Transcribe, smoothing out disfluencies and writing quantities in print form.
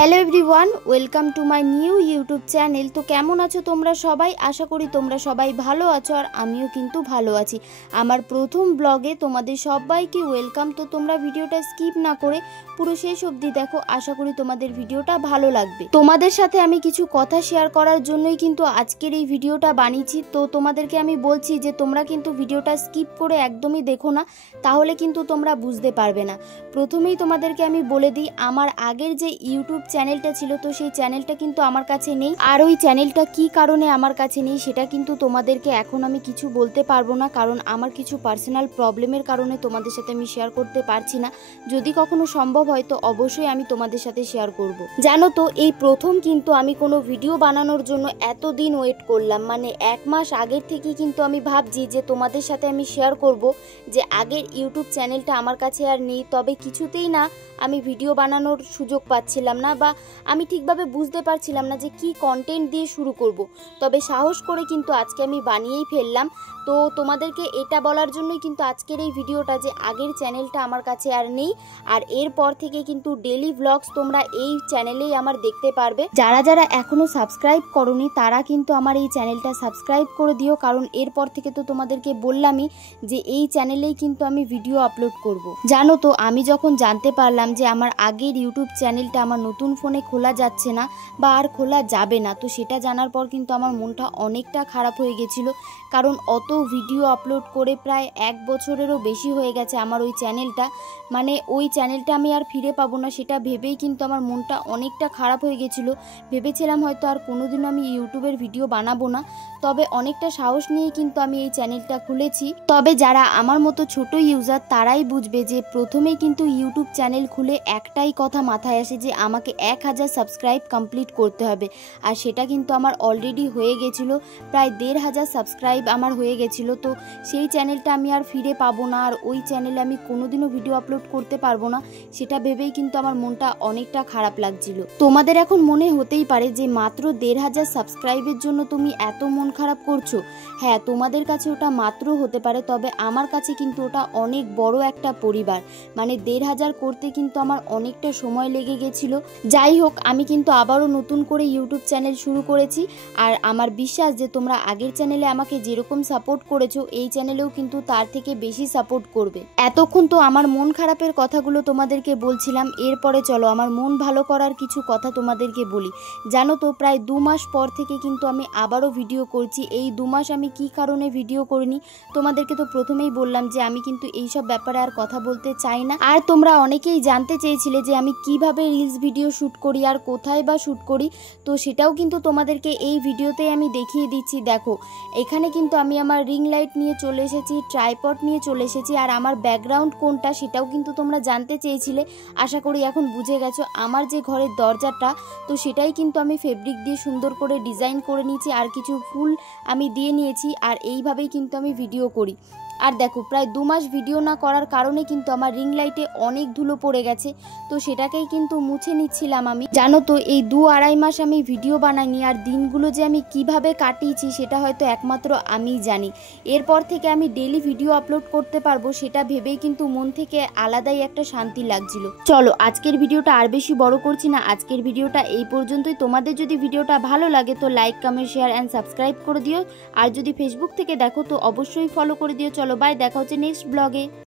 Hello everyone, welcome to my new YouTube channel. তো কেমন আছো তোমরা সবাই? আশা করি তোমরা সবাই ভালো আছো, আর আমিও কিন্তু ভালো আছি। আমার প্রথম ব্লগে তোমাদের সবাইকে ওয়েলকাম। তো তোমরা ভিডিওটা স্কিপ না করে পুরো শেষ অবধি দেখো, আশা করি তোমাদের ভিডিওটা ভালো লাগবে। তোমাদের সাথে আমি কিছু কথা শেয়ার করার জন্যই কিন্তু আজকের এই ভিডিওটা বানিয়েছি। তো তোমাদেরকে আমি বলছি যে তোমরা কিন্তু ভিডিওটা স্কিপ করে একদমই দেখো না, তাহলে কিন্তু তোমরা বুঝতে পারবে না। প্রথমেই তোমাদেরকে আমি বলে দিই, আমার আগের যে ইউটিউব চ্যানেলটা ছিল, তো সেই চ্যানেলটা কিন্তু আমার কাছে নেই। আর ওই চ্যানেলটা কি কারণে আমার কাছে নেই সেটা কিন্তু তোমাদেরকে এখন আমি কিছু বলতে পারবো না, কারণ আমার কিছু পার্সোনাল প্রবলেমের কারণে তোমাদের সাথে আমি শেয়ার করতে পারছি না। যদি কখনো সম্ভব হয় তো অবশ্যই আমি তোমাদের সাথে শেয়ার করব। জানো তো, এই প্রথম কিন্তু আমি কোনো ভিডিও বানানোর জন্য এতদিন ওয়েট করলাম। মানে 1 মাস আগের থেকে কিন্তু আমি ভাবছি যে তোমাদের সাথে আমি শেয়ার করব যে আগের ইউটিউব চ্যানেলটা আমার কাছে আর নেই। তবে কিছুতেই না আমি ভিডিও বানানোর সুযোগ পাচ্ছিলাম না, বা আমি ঠিকভাবে বুঝতে পারছিলাম না যে কি কন্টেন্ট দিয়ে শুরু করব। তবে সাহস করে কিন্তু আজকে আমি বানিয়েই ফেললাম। তো তোমাদেরকে এটা বলার জন্যই কিন্তু আজকের এই ভিডিওটা, যে আগের চ্যানেলটা আমার কাছে আর নেই। আর এরপর থেকে কিন্তু ডেলি ভ্লগস তোমরা এই চ্যানেলেই আমার দেখতে পারবে। যারা যারা এখনো সাবস্ক্রাইব করোনি তারা কিন্তু আমার এই চ্যানেলটা সাবস্ক্রাইব করে দিও, কারণ এরপর থেকে তো তোমাদেরকে বললামই যে এই চ্যানেলেই কিন্তু আমি ভিডিও আপলোড করব। জানো তো, আমি যখন জানতে পারলাম যে আমার আগের ইউটিউব চ্যানেলটা আমার নতুন ফোনে খোলা যাচ্ছে না বা আর খোলা যাবে না, তো সেটা জানার পর কিন্তু আমার মনটা অনেকটা খারাপ হয়ে গেছিল। কারণ অত ভিডিও আপলোড করে প্রায় 1 বছরেরও বেশি হয়ে গেছে আমার ওই চ্যানেলটা। মানে ওই চ্যানেলটা আমি আর ফিরে পাবো না, সেটা ভেবেই কিন্তু আমার মনটা অনেকটা খারাপ হয়ে গেছিলো। ভেবেছিলাম হয়তো আর কোনোদিনও আমি ইউটিউবের ভিডিও বানাবো না। তবে অনেকটা সাহস নিয়ে কিন্তু আমি এই চ্যানেলটা খুলেছি। তবে যারা আমার মতো ছোট ইউজার তারাই বুঝবে যে প্রথমেই কিন্তু ইউটিউব চ্যানেল খুলে একটাই কথা মাথায় আসে যে আমাকে 1000 সাবস্ক্রাইব কমপ্লিট করতে হবে। আর সেটা কিন্তু আমার অলরেডি হয়ে গেছিলো, প্রায় 1500 সাবস্ক্রাইব আমার হয়ে গেছিলো। তো সেই চ্যানেলটা আমি আর ফিরে পাবো না, আর ওই চ্যানেলে আমি কোনোদিনও ভিডিও আপলোড করতে পারবো না, সেটা ভেবেই কিন্তু আমার মনটা অনেকটা খারাপ লাগছিল। তোমাদের এখন মনে হতেই পারে যে মাত্র 1500 সাবস্ক্রাইবের জন্য তুমি এত মন খারাপ করছো। হ্যাঁ, তোমাদের কাছে ওটা মাত্র হতে পারে, তবে আমার কাছে কিন্তু ওটা অনেক বড় একটা পরিবার। মানে 1500 করতে কিন্তু আমার অনেকটা সময় লেগে গেছিল। যাই হোক, আমি কিন্তু আবারও নতুন করে ইউটিউব চ্যানেল শুরু করেছি। আর আমার বিশ্বাস যে তোমরা আগের চ্যানেলে আমাকে যেরকম সাপোর্ট করেছো, এই চ্যানেলেও কিন্তু তার থেকে বেশি সাপোর্ট করবে। এতক্ষণ তো আমার মন খারাপের কথাগুলো তোমাদেরকে বলছিলাম, এরপরে চলো আমার মন ভালো করার কিছু কথা তোমাদেরকে বলি। জানো তো, প্রায় 2 মাস পর থেকে কিন্তু আমি আবারও ভিডিও করছি। এই 2 মাস আমি কি কারণে ভিডিও করিনি তোমাদেরকে তো প্রথমেই বললাম যে আমি কিন্তু এইসব ব্যাপারে আর কথা বলতে চাই না। আর তোমরা অনেকেই জানতে চেয়েছিলে যে আমি কিভাবে রিলস ভিডিও শ্যুট করি আর কোথায় বা শ্যুট করি, তো সেটাও কিন্তু তোমাদেরকে এই ভিডিওতে আমি দেখিয়ে দিচ্ছি। দেখো, এখানে কিন্তু আমি আমার রিং লাইট নিয়ে চলে এসেছি, ট্রাইপড নিয়ে চলে এসেছি, আর আমার ব্যাকগ্রাউন্ড কোনটা সেটাও কিন্তু তোমরা জানতে চেয়েছিলে। আশা করি এখন বুঝে গেছো। আমার যে ঘরের দরজাটা, তো সেটাই কিন্তু আমি ফেব্রিক দিয়ে সুন্দর করে ডিজাইন করে নিয়েছি, আর কিছু ফুল আমি দিয়ে নিয়েছি। আর এইভাবেই কিন্তু আমি ভিডিও করি। আর দেখো, প্রায় 2 মাস ভিডিও না করার কারণে কিন্তু আমার রিং লাইটে অনেক ধুলো পড়ে গেছে, তো সেটাকেই কিন্তু মুছে নিচ্ছিলাম আমি। জানো তো, এই 2-2.5 মাস আমি ভিডিও বানাইনি, আর দিনগুলো যে আমি কিভাবে কাটিয়েছি সেটা হয়তো একমাত্র আমিই জানি। এরপর থেকে আমি ডেইলি ভিডিও আপলোড করতে পারবো, সেটা ভেবেই কিন্তু মন থেকে আলাদাই একটা শান্তি লাগছিল। চলো, আজকের ভিডিওটা আর বেশি বড় করছি না, আজকের ভিডিওটা এই পর্যন্তই। তোমাদের যদি ভিডিওটা ভালো লাগে তো like, comment, share and subscribe করে দিও। আর যদি ফেসবুক থেকে দেখো তো অবশ্যই ফলো করে দিও। চলো বাই, দেখা হচ্ছে নেক্সট ব্লগে।